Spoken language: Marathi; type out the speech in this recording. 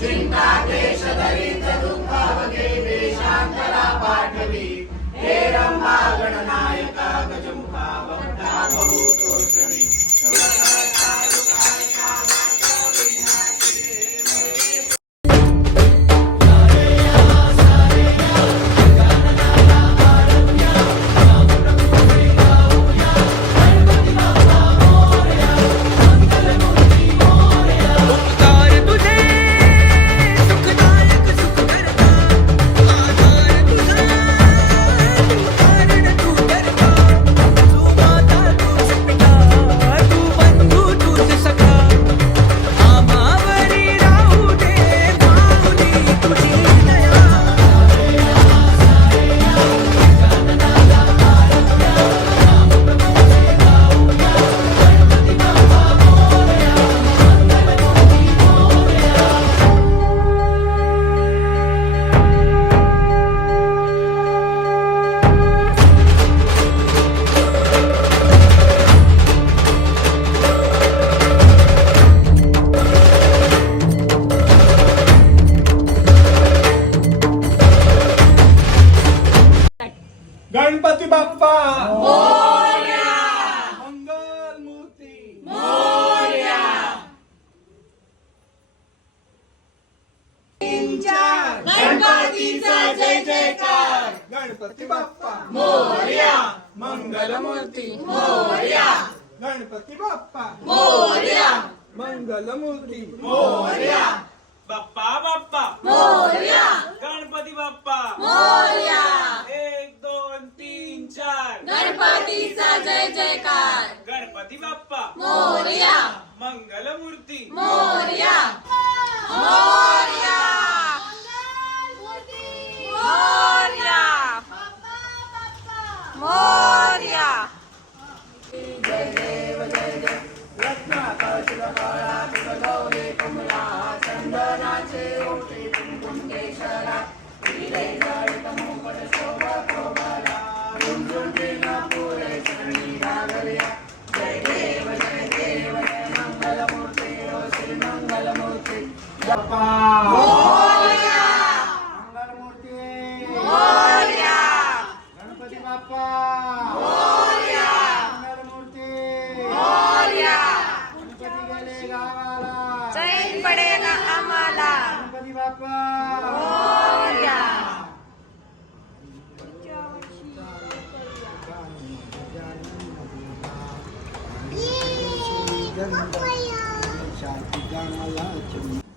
चिंता क्लेश दरिद्र दुःखावगे देशांतरा पाठवी हे रंभा गणनायका गजमुखा भक्ता बहुतोषणी गणपती बाप्पा मोरया मंगल मूर्ती मोरया गणपतीचा जय जयकार गणपती बाप्पा मोरया मंगल मूर्ती मोरया गणपती बाप्पा मोरया मंगल मूर्ती मोरया बाप्पा बाप्पा मोरया गणपती बाप्पा मोरया 1 2 3 4 गणपतीचा जय जयकार गणपती बाप्पा मोरया मंगल मूर्ती मोरया मोरया मोरया मोरया बाप्पा मोरया मंगल मूर्ती मोरया गणपती बाप्पा मोरया मंगल मूर्ती मोरया गणपती गेले गावाला चैन पडेना आम्हाला गणपती बाप्पा मोरया शांती